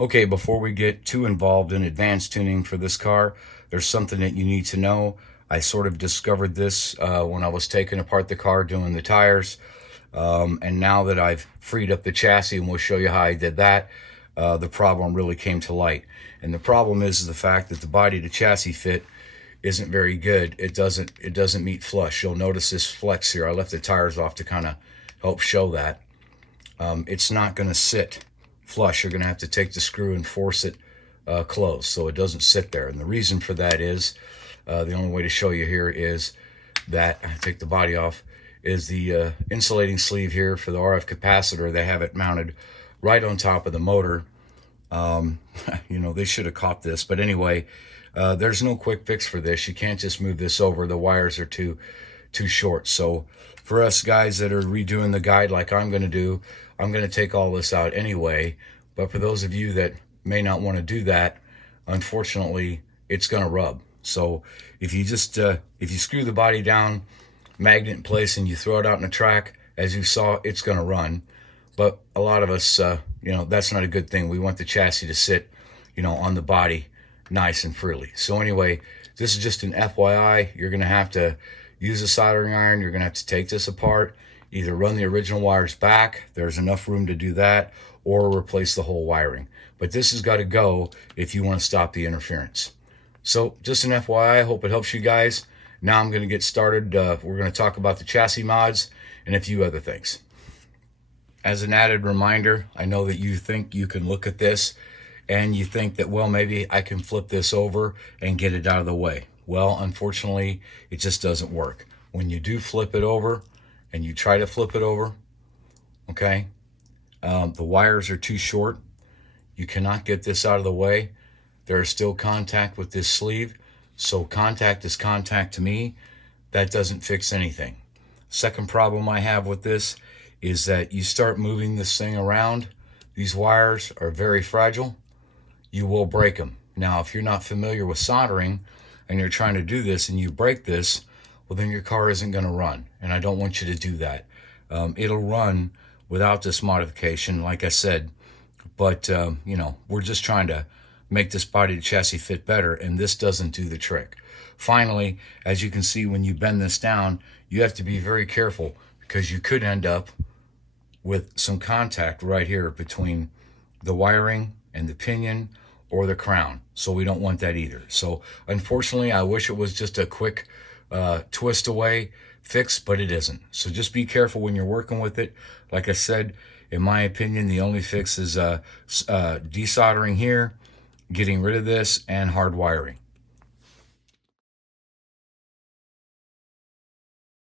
Okay, before we get too involved in advanced tuning for this car, there's something that you need to know. I sort of discovered this when I was taking apart the car doing the tires. And now that I've freed up the chassis, and we'll show you how I did that, the problem really came to light. And the problem is the fact that the body to chassis fit isn't very good. It doesn't meet flush. You'll notice this flex here. I left the tires off to kind of help show that. It's not going to sit flush. You're going to have to take the screw and force it closed so it doesn't sit there. And the reason for that is, the only way to show you here is that, I take the body off, is the insulating sleeve here for the RF capacitor. They have it mounted right on top of the motor. You know, they should have caught this, but anyway, there's no quick fix for this. You can't just move this over. The wires are too short. So for us guys that are redoing the guide like I'm going to do, I'm going to take all this out anyway. But for those of you that may not want to do that, unfortunately, it's going to rub. So if you just if you screw the body down, magnet in place, and you throw it out in the track, as you saw, it's going to run. But a lot of us, you know, that's not a good thing. We want the chassis to sit, you know, on the body nice and freely. So anyway, this is just an FYI. You're going to have to use a soldering iron. You're going to have to take this apart, either run the original wires back, there's enough room to do that, or replace the whole wiring. But this has got to go if you want to stop the interference. So just an FYI, I hope it helps you guys. Now I'm going to get started. We're going to talk about the chassis mods and a few other things. As an added reminder, I know that you think you can look at this and you think that, well, maybe I can flip this over and get it out of the way. Well, unfortunately, it just doesn't work. When you do flip it over and you try to flip it over, okay, the wires are too short. You cannot get this out of the way. There is still contact with this sleeve. So contact is contact to me. That doesn't fix anything. Second problem I have with this is that you start moving this thing around. These wires are very fragile. You will break them. Now, if you're not familiar with soldering and you're trying to do this and you break this, well, then your car isn't going to run. And I don't want you to do that. It'll run without this modification, like I said. But, you know, we're just trying to make this body to chassis fit better, and this doesn't do the trick. Finally, as you can see, when you bend this down, you have to be very careful because you could end up with some contact right here between the wiring and the pinion or the crown. So we don't want that either. So unfortunately, I wish it was just a quick twist away fix, but it isn't. So just be careful when you're working with it. Like I said, in my opinion, the only fix is desoldering here, getting rid of this, and hard wiring.